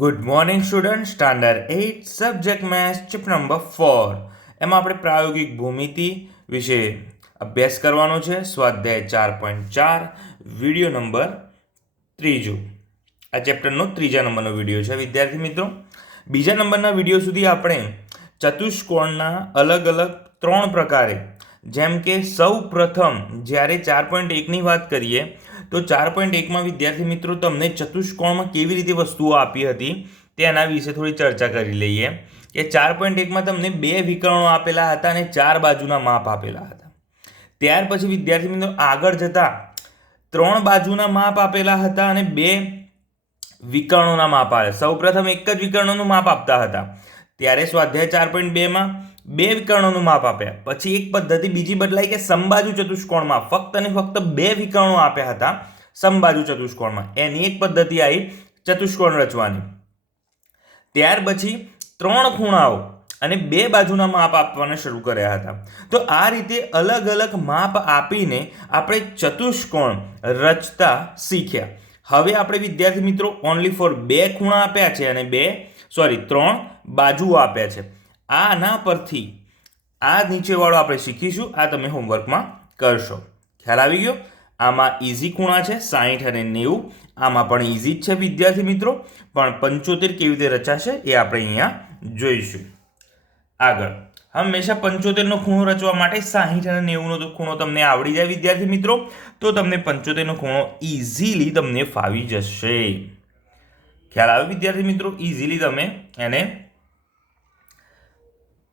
Good morning student, standard 8 subject maths chapter number 4 એમાં આપણે પ્રાયોગિક ભૂમિતિ વિશે અભ્યાસ કરવાનો છે. સ્વાધ્યાય 4.4 વિડીયો નંબર 3. આ ચેપ્ટરનો 3જા નંબરનો વિડીયો છે વિદ્યાર્થી મિત્રો. બીજા નંબરના વિડીયો સુધી આપણે ચતુષ્કોણના અલગ અલગ 3 પ્રકારે, જેમ કે સૌ પ્રથમ જ્યારે 4.1ની વાત કરીએ તો 4.1માં વિદ્યાર્થી મિત્રો તમને ચતુષ્કોણમાં કેવી રીતે વસ્તુઓ આપી હતી તેના વિશે થોડી ચર્ચા કરી લઈએ. કે 4.1માં તમને 2 વિકર્ણો આપેલા હતા અને 4 બાજુના માપ આપેલા હતા. ત્યાર પછી વિદ્યાર્થી મિત્રો આગળ જતા 3 બાજુના માપ આપેલા હતા અને 2 વિકર્ણોના માપ આપ્યા. સૌપ્રથમ એક જ વિકર્ણોનું માપ આપતા હતા, ત્યારે સ્વાધ્યાય 4.2માં 2 વિકર્ણોનું માપ આપ્યા. પછી એક પદ્ધતિ બીજી બદલાઈ કે સમબાજુ ચતુષ્કોણમાં ફક્ત અને ફક્ત 2 વિકર્ણો આપ્યા હતા. સમબાજુ ચતુષ્કોણમાં એની એક પદ્ધતિ આવી ચતુષ્કોણ રચવાની. ત્યાર પછી 3 ખૂણાઓ અને 2 બાજુના માપ આપવાના શરૂ કર્યા હતા. તો આ રીતે અલગ અલગ માપ આપીને આપણે ચતુષ્કોણ રચતા શીખ્યા. હવે આપણે વિદ્યાર્થી મિત્રો ઓનલી ફોર 2 ખૂણા આપ્યા છે અને 3 બાજુઓ આપ્યા છે. આના પરથી આ નીચેવાળો આપણે શીખીશું. આ તમે હોમવર્કમાં કરશો. ખ્યાલ આવી ગયો? આમાં ઇઝી ખૂણા છે 60 અને 90. આમાં પણ ઇઝી જ છે વિદ્યાર્થી મિત્રો, પણ 75 કેવી રીતે રચાશે એ આપણે અહીંયા જોઈશું. આગળ હંમેશા 75નો ખૂણો રચવા માટે 60 અને 90નો ખૂણો તમને આવડી જાય વિદ્યાર્થી મિત્રો, તો તમને 75નો ખૂણો ઇઝીલી તમને ફાવી જશે. ખ્યાલ આવે વિદ્યાર્થી મિત્રો? ઇઝીલી તમે એને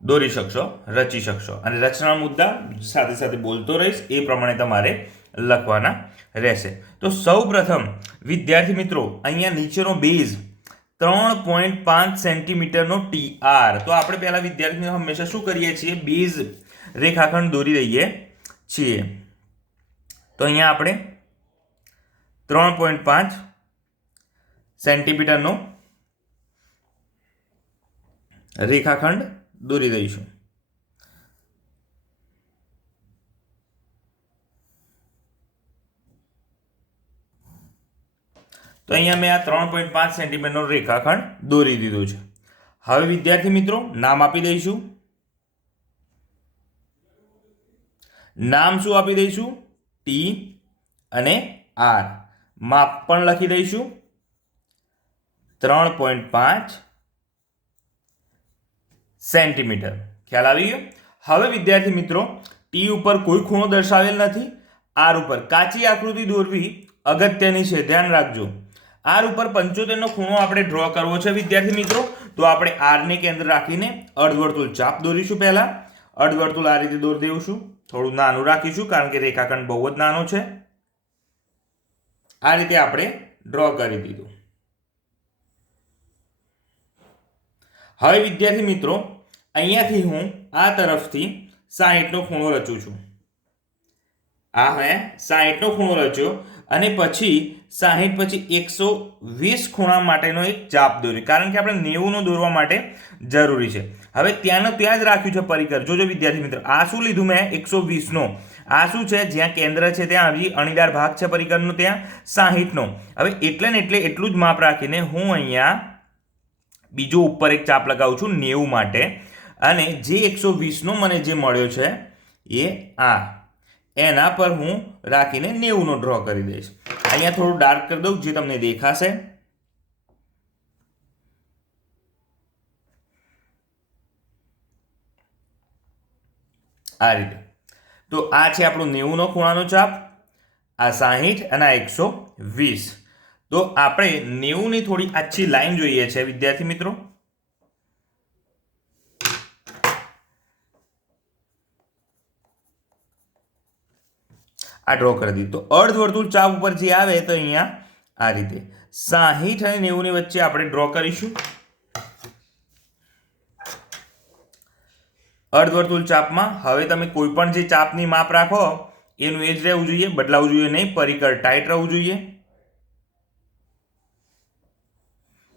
દોરી શકશો, રચી શકશો. અને રચના મુદ્દા સાથે સાથે બોલતો રહીશ એ પ્રમાણે તમારે લખવાના રહેશે. તો સૌ પ્રથમ વિદ્યાર્થી મિત્રો અહીંયા નીચેનો બેઝ 3.5 સેન્ટીમીટરનો TR. તો આપણે પહેલા વિદ્યાર્થી મિત્રો હંમેશા શું કરીએ છીએ? બેઝ રેખાખંડ દોરી દઈએ છીએ. તો અહીંયા આપણે 3.5 સેન્ટીમીટરનો રેખાખંડ દોરી દઈશું. તો અહીંયા મેં આ 3.5 સેન્ટીમીટરનો રેખાખંડ દોરી દીધો છે. હવે વિદ્યાર્થી મિત્રો નામ આપી દઈશું. નામ શું આપી દઈશું? T અને R. માપ પણ લખી દઈશું 3.5 સેન્ટીમીટર. ખ્યાલ આવી ગયો? હવે વિદ્યાર્થી મિત્રો T ઉપર કોઈ ખૂણો દર્શાવેલ નથી. R ઉપર કાચી આકૃતિ દોરવી અગત્યની છે, ધ્યાન રાખજો. R ઉપર 75નો ખૂણો આપણે ડ્રો કરવો છે વિદ્યાર્થી મિત્રો, તો આપણે R ને કેન્દ્ર રાખીને અર્ધવર્તુળ ચાપ દોરીશું. પહેલા અર્ધવર્તુળ આ રીતે દોરી દઈશું. થોડું નાનું રાખીશું કારણ કે રેખાખંડ બહુ જ નાનો છે. આ રીતે આપણે ડ્રો કરી દીધું. હવે વિદ્યાર્થી મિત્રો અહીંયાથી હું આ તરફથી 60નો ખૂણો રચું છું. આ મેં 60નો ખૂણો રચ્યો અને પછી 60 પછી 120 ખૂણા માટેનો એક ચાપ દોર્યો, કારણ કે આપણે 90નો દોરવા માટે જરૂરી છે. હવે ત્યાં જ રાખ્યું છે પરિકર. જોજો વિદ્યાર્થી મિત્રો, આ શું લીધું મેં? 120નો. આ શું છે? જ્યાં કેન્દ્ર છે ત્યાં હજી અણીદાર ભાગ છે પરિકરનો, ત્યાં 60નો. હવે એટલે ને એટલે એટલું જ માપ રાખીને હું અહીંયા બીજો ઉપર એક ચાપ લગાવું છું 90 માટે. અને જે 120નો મને જે મળ્યો છે એ આ એના પર હું રાખીને 90નો ડ્રો કરી દઈશ. અહીંયા થોડું ડાર્ક કરી દઉં જે તમને દેખાશે. આ રીતે. તો આ છે આપણો 90નો ખૂણાનો ચાપ, આ 60 અને આ 120. તો આપણે 90ની થોડી આછી લાઈન જોઈએ છે વિદ્યાર્થી મિત્રો. આ ડ્રો કરી દીધું. તો અર્ધવર્તુળ ચાપ ઉપર જે આવે તો અહીંયા આ રીતે 60 અને 90ની વચ્ચે આપણે ડ્રો કરીશું. અર્ધવર્તુળ ચાપમાં હવે તમે કોઈ પણ જે ચાપની માપ રાખો એનું એ જ રહેવું જોઈએ, બદલાવું જોઈએ નહીં. પરિકર ટાઈટ રહેવું જોઈએ.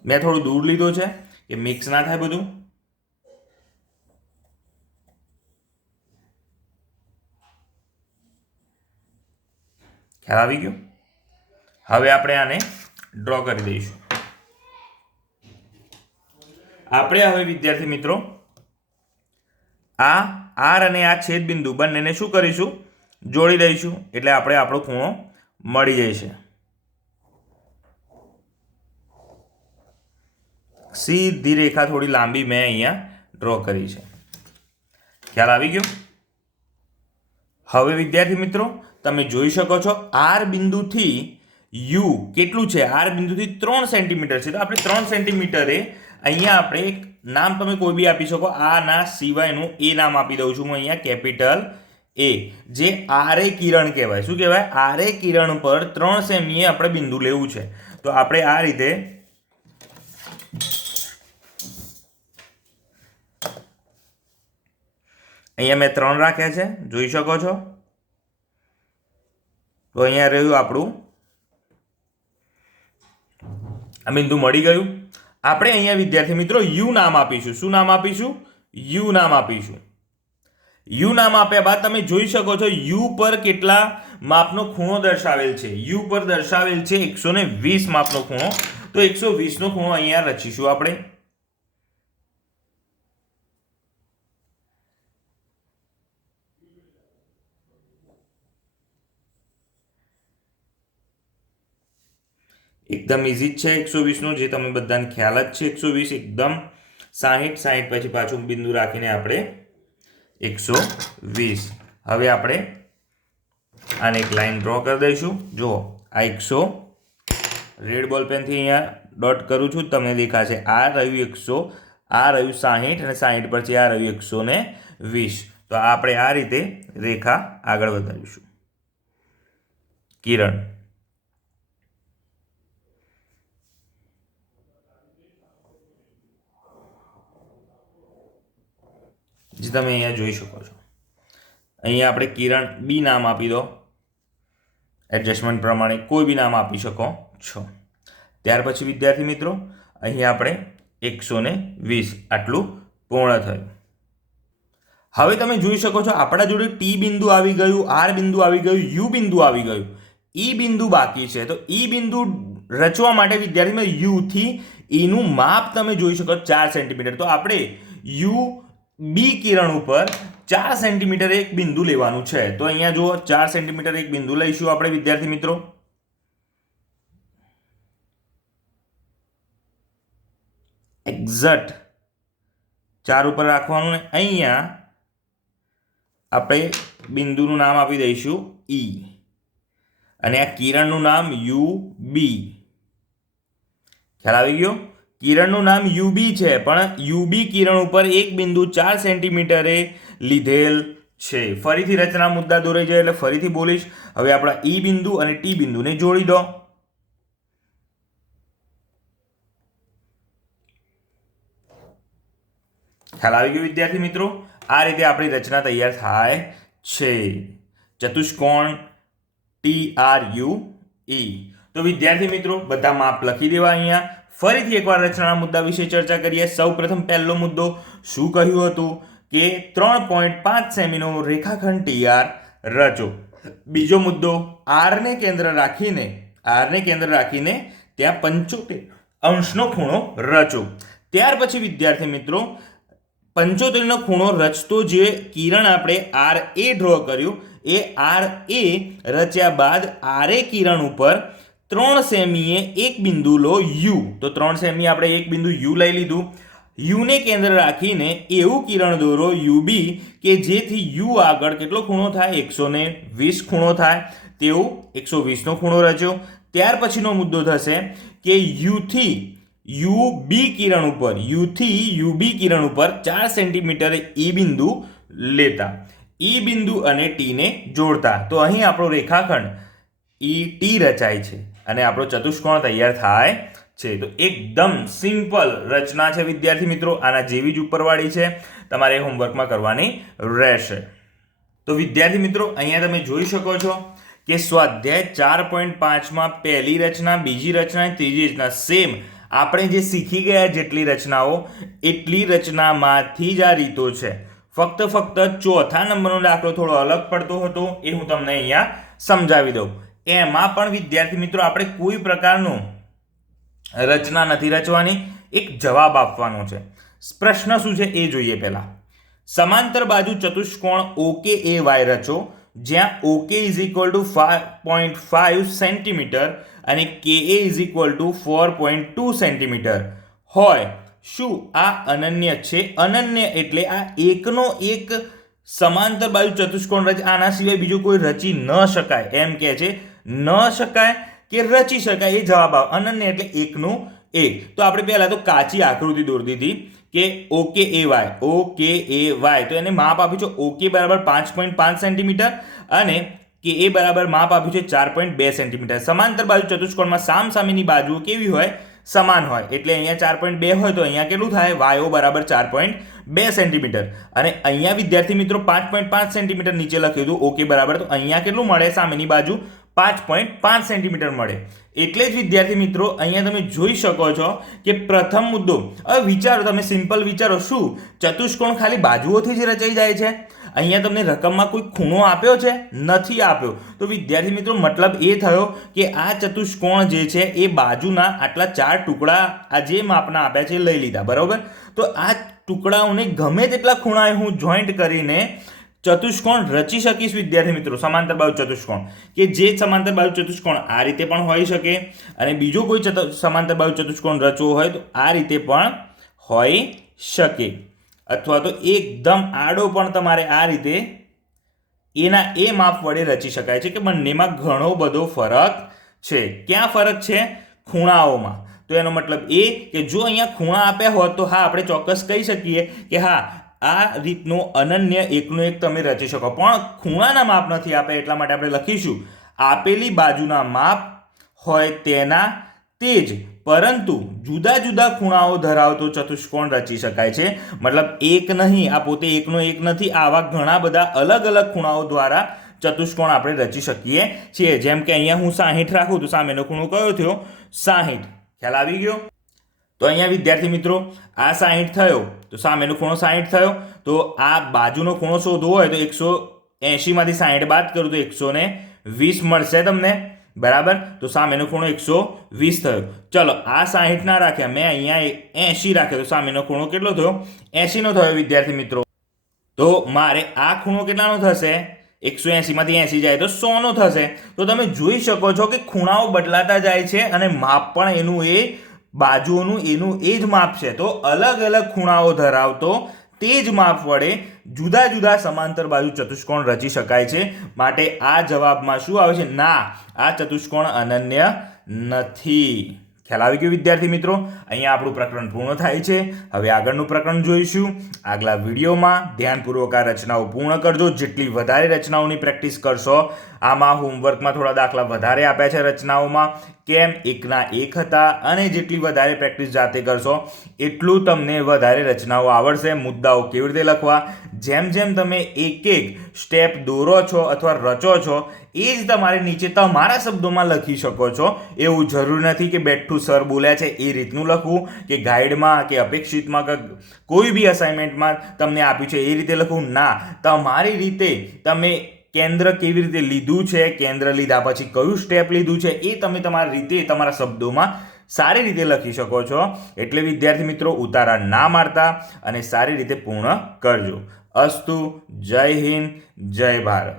મેં થોડું દૂર લીધો છે કે મિક્સ ના થાય બધું. ખ્યાલ આવી ગયો? હવે આપણે આને ડ્રો કરી દઈશું. આપણે હવે વિદ્યાર્થી મિત્રો આ આર અને આ છેદ બિંદુ બંનેને શું કરીશું? જોડી દઈશું, એટલે આપણે આપણો ખૂણો મળી જશે. સીધી રેખા થોડી લાંબી મેં અહીંયા ડ્રો કરી છે. ખ્યાલ આવી ગયો? હવે વિદ્યાર્થી મિત્રો તમે જોઈ શકો છો આર બિંદુથી યુ કેટલું છે? આર બિંદુથી 3 સેન્ટીમીટર છે. તો આપણે 3 સેન્ટીમીટરે અહીંયા આપણે એક નામ તમે કોઈ બી આપી શકો. આ ના સિવાયનું એ નામ આપી દઉં છું હું અહીંયા, કેપિટલ એ, જે આર એ કિરણ કહેવાય. શું કહેવાય? આર એ કિરણ પર 3 સેમીએ આપણે બિંદુ લેવું છે. તો આપણે આ રીતે અહીંયા મેં 3 રાખ્યા છે, જોઈ શકો છો. તો અહીંયા રહ્યું આપણું આ બિંદુ મળી ગયું. આપણે અહીંયા વિદ્યાર્થી મિત્રો યુ નામ આપીશું. શું નામ આપીશું? યુ નામ આપીશું. યુ નામ આપ્યા બાદ તમે જોઈ શકો છો યુ પર કેટલા માપનો ખૂણો દર્શાવેલ છે? યુ પર દર્શાવેલ છે 120 માપનો ખૂણો. તો 120 નો ખૂણો અહીંયા રચીશું આપણે. એકદમ ઇઝી જ છે 120 નો, જે તમે બધાને ખ્યાલ જ છે. 120 એકદમ 60 પછી પાછું બિંદુ રાખીને આપણે 120. હવે આપણે આને એક લાઈન ડ્રો કરી દઈશું. જુઓ આ 100 રેડ બોલ પેનથી અહીંયા ડોટ કરું છું, તમને દેખાશે. આ રહ્યું 100, આ રહ્યું 60 અને 60 પછી આ રહ્યું 120. તો આપણે આ રીતે રેખા આગળ વધારીશું. કિરણ જે તમે અહીંયા જોઈ શકો છો. અહીંયા આપણે કિરણ બી નામ આપી દો. એડજસ્ટમેન્ટ પ્રમાણે કોઈ બી નામ આપી શકો છો. ત્યાર પછી વિદ્યાર્થી મિત્રો અહીંયા આપણે 120 આટલું પૂર્ણ થયું. હવે તમે જોઈ શકો છો આપણા જોડે ટી બિંદુ આવી ગયું, આર બિંદુ આવી ગયું, યુ બિંદુ આવી ગયું, ઈ બિંદુ બાકી છે. તો ઈ બિંદુ રચવા માટે વિદ્યાર્થી યુ થી ઈનું માપ તમે જોઈ શકો 4 સેન્ટીમીટર. તો આપણે યુ બી કિરણ ઉપર 4 સેન્ટીમીટર એક બિંદુ લેવાનું છે. તો અહીંયા જુઓ 4 સેન્ટીમીટર એક બિંદુ લઈશું આપણે વિદ્યાર્થી મિત્રો. એક્ઝેક્ટ 4 ઉપર રાખવાનું ને અહીંયા આપણે બિંદુનું નામ આપી દઈશું ઈ, અને આ કિરણનું નામ યુ બી. ખ્યાલ આવી ગયો? કિરણનું નામ યુબી છે, પણ યુબી કિરણ ઉપર એક બિંદુ 4 સેન્ટીમીટરે લીધેલ છે. ફરીથી રચના મુદ્દા દોરાઈ જાય એટલે ફરીથી બોલીશ. હવે આપણા ઈ બિંદુ અને ટી બિંદુને જોડી દો. ખ્યાલ આવી ગયો વિદ્યાર્થી મિત્રો? આ રીતે આપણી રચના તૈયાર થાય છે. ચતુષ્કોણ TRUE. તો વિદ્યાર્થી મિત્રો બધા માપ લખી દેવા અહીંયા. ફરીથી એકવાર રચનાના મુદ્દા વિશે ચર્ચા કરીએ. સૌપ્રથમ પહેલો મુદ્દો શું કહ્યું હતું કે 3.5 સેમીનો રેખાખંડ TR રચો. બીજો મુદ્દો આરને કેન્દ્ર રાખીને ત્યાં 75 અંશનો ખૂણો રચો. ત્યાર પછી વિદ્યાર્થી મિત્રો 75 નો ખૂણો રચતો જે કિરણ આપણે આર એ ડ્રો કર્યું એ આર એ રચ્યા બાદ આર એ કિરણ ઉપર 3 સેમીએ એક બિંદુ લો યુ. તો 3 સેમી આપણે એક બિંદુ યુ લઈ લીધું. યુને કેન્દ્ર રાખીને એવું કિરણ દોરો યુબી કે જેથી યુ આગળ કેટલો ખૂણો થાય? 120 ખૂણો થાય. તેવું 120 નો ખૂણો રચ્યો. ત્યાર પછીનો મુદ્દો થશે કે યુથી યુબી કિરણ ઉપર 4 સેન્ટીમીટર ઈ બિંદુ લેતા, ઈ બિંદુ અને ટી ને જોડતા. તો અહીં આપણો રેખાખંડ ઈ ટી રચાય છે અને આપણો ચતુષ્કોણ તૈયાર થાય છે. તો એકદમ સિમ્પલ રચના છે વિદ્યાર્થી મિત્રો. આના જેવી જ ઉપરવાળી છે, તમારે હોમવર્કમાં કરવાની રહેશે. તો વિદ્યાર્થી મિત્રો અહીંયા તમે જોઈ શકો છો કે સ્વાધ્યાય 4.5માં પહેલી રચના, બીજી રચના, ત્રીજી રચના સેમ આપણે જે શીખી ગયા જેટલી રચનાઓ એટલી રચનામાંથી જ આ રીતો છે. ફક્ત ચોથા નંબરનો દાખલો થોડો અલગ પડતો હતો, એ હું તમને અહીંયા સમજાવી દઉં. એમાં પણ વિદ્યાર્થી મિત્રો આપણે કોઈ પ્રકારનું રચના નથી રચવાની, એક જવાબ આપવાનો છે. પ્રશ્ન શું છે એ જોઈએ પહેલા. સમાંતર બાજુ ચતુષ્કોણ OKAY રચો, જ્યાં OK is equal to 5.5 centimetre અને KA is equal to 4.2 centimetre હોય. શું આ અનન્ય છે? અનન્ય એટલે આ એકનો એક સમાંતર બાજુ ચતુષ્કોણ રચે, આના સિવાય બીજું કોઈ રચી ન શકાય. એમ કે છે ન શકાય કે રચી શકાય, એ જવાબ આવે. અનન્ય એટલે એકનું એક. તો આપણે પહેલા તો કાચી આકૃતિ દોરી દીધી કે OKAY તો એને માપ આપ્યું છે OK બરાબર 5.5 સેન્ટીમીટર અને KA બરાબર માપ આપ્યું છે 4.2 સેન્ટીમીટર. સમાંતર બાજુ ચતુષ્કોણમાં સામસામેની બાજુઓ કેવી હોય? સમાન હોય. એટલે અહીંયા 4.2 હોય તો અહીંયા કેટલું થાય? YO બરાબર 4.2 સેન્ટીમીટર. અને અહીંયા વિદ્યાર્થી મિત્રો 5.5 સેન્ટીમીટર નીચે લખ્યું હતું OK બરાબર, તો અહીંયા કેટલું મળે? સામેની બાજુ 5.5 સેન્ટીમીટર મળે. એટલે જ વિદ્યાર્થી મિત્રો અહીંયા તમે જોઈ શકો છો કે પ્રથમ મુદ્દો, હવે વિચારો, તમે સિમ્પલ વિચારો, શું ચતુષ્કોણ ખાલી બાજુઓથી જ રચાઈ જાય છે? અહીંયા તમને રકમમાં કોઈ ખૂણો આપ્યો છે? નથી આપ્યો. તો વિદ્યાર્થી મિત્રો મતલબ એ થયો કે આ ચતુષ્કોણ જે છે એ બાજુના આટલા 4 ટુકડા આ જે માપના આપ્યા છે લઈ લીધા, બરોબર? તો આ ટુકડાઓને ગમે તેટલા ખૂણાએ હું જોઈન્ટ કરીને ચતુષ્કોણ રચી શકીશ વિદ્યાર્થી મિત્રો, સમાંતર બાજુ ચતુષ્કોણ, કે જે સમાંતર બાજુ ચતુષ્કોણ આ રીતે પણ હોઈ શકે અને બીજો કોઈ સમાંતર બાજુ ચતુષ્કોણ રચવો હોય તો આ રીતે પણ હોઈ શકે, અથવા તો એકદમ આડો પણ તમારે આ રીતે એના એ માપ વડે રચી શકાય છે. કે બંનેમાં ઘણો બધો ફરક છે. ક્યાં ફરક છે? ખૂણાઓમાં. તો એનો મતલબ એ કે જો અહીંયા ખૂણા આપ્યા હોત તો હા આપણે ચોક્કસ કહી શકીએ કે હા આ રીતનું અનન્ય એકનું એક તમે રચી શકો, પણ ખૂણાના માપ નથી આપ્યા એટલા માટે આપણે લખીશું આપેલી બાજુના માપ હોય તેના તે જ પરંતુ જુદા જુદા ખૂણાઓ ધરાવતો ચતુષ્કોણ રચી શકાય છે. મતલબ એક નહીં, આ પોતે એકનો એક નથી, આવા ઘણા બધા અલગ અલગ ખૂણાઓ દ્વારા ચતુષ્કોણ આપણે રચી શકીએ છીએ. જેમ કે અહીંયા હું 60 રાખું તો સામેનો ખૂણો કયો થયો? 60. ખ્યાલ આવી ગયો? તો અહીંયા વિદ્યાર્થી મિત્રો આ 60 થયો તો સામેનો ખૂણો 60 થયો. તો આ બાજુનો ખૂણો શોધવો હોય તો 180 માંથી 60 બાદ કરું તો 120 મળશે તમને, બરાબર? તો સામેનો ખૂણો 120 થયો. ચલો આ 60 ના રાખ્યા, મેં અહીંયા 80 રાખ્યો તો સામેનો ખૂણો કેટલો થયો? 80 નો થયો વિદ્યાર્થી મિત્રો. તો મારે આ ખૂણો કેટલાનો થશે? 180 માંથી 80 જાય તો 100 નો થશે. તો તમે જોઈ શકો છો કે ખૂણાઓ બદલાતા જાય છે અને માપ પણ એનું એ બાજુઓનું એનું એ જ માપ છે. તો અલગ અલગ ખૂણાઓ ધરાવતો તે જ માપ વડે જુદા જુદા સમાંતર બાજુ ચતુષ્કોણ રચી શકાય છે. માટે આ જવાબમાં શું આવે છે? ના, આ ચતુષ્કોણ અનન્ય નથી. ખ્યાલ આવી ગયો વિદ્યાર્થી મિત્રો? અહીંયા આપણું પ્રકરણ પૂર્ણ થાય છે. હવે આગળનું પ્રકરણ જોઈશું આગલા વિડીયોમાં. ધ્યાનપૂર્વક આ રચનાઓ પૂર્ણ કરજો. જેટલી વધારે રચનાઓની પ્રેક્ટિસ કરશો, આમાં હોમવર્કમાં થોડા દાખલા વધારે આપ્યા છે રચનાઓમાં, કેમ 1 ના 1 હતા, અને જેટલી વધારે પ્રેક્ટિસ જાતે કરશો એટલું તમને વધારે રચનાઓ આવડશે. મુદ્દાઓ કેવી રીતે લખવા, જેમ જેમ તમે એક એક સ્ટેપ દોરો છો અથવા રચો છો એ જ તમારે નીચે તમારા શબ્દોમાં લખી શકો છો. એવું જરૂરી નથી કે બેઠું સર બોલ્યા છે એ રીતનું લખવું, કે ગાઈડમાં કે અપેક્ષિતમાં કે કોઈ બી અસાઇનમેન્ટમાં તમને આપ્યું છે એ રીતે લખવું. ના, તમારી રીતે તમે કેન્દ્ર કેવી રીતે લીધું છે, કેન્દ્ર લીધા પછી કયું સ્ટેપ લીધું છે એ તમે તમારી રીતે તમારા શબ્દોમાં સારી રીતે લખી શકો છો. એટલે વિદ્યાર્થી મિત્રો ઉતારા ના મારતા અને સારી રીતે પૂર્ણ કરજો. અસ્તુ. જય હિન્દ, જય ભારત.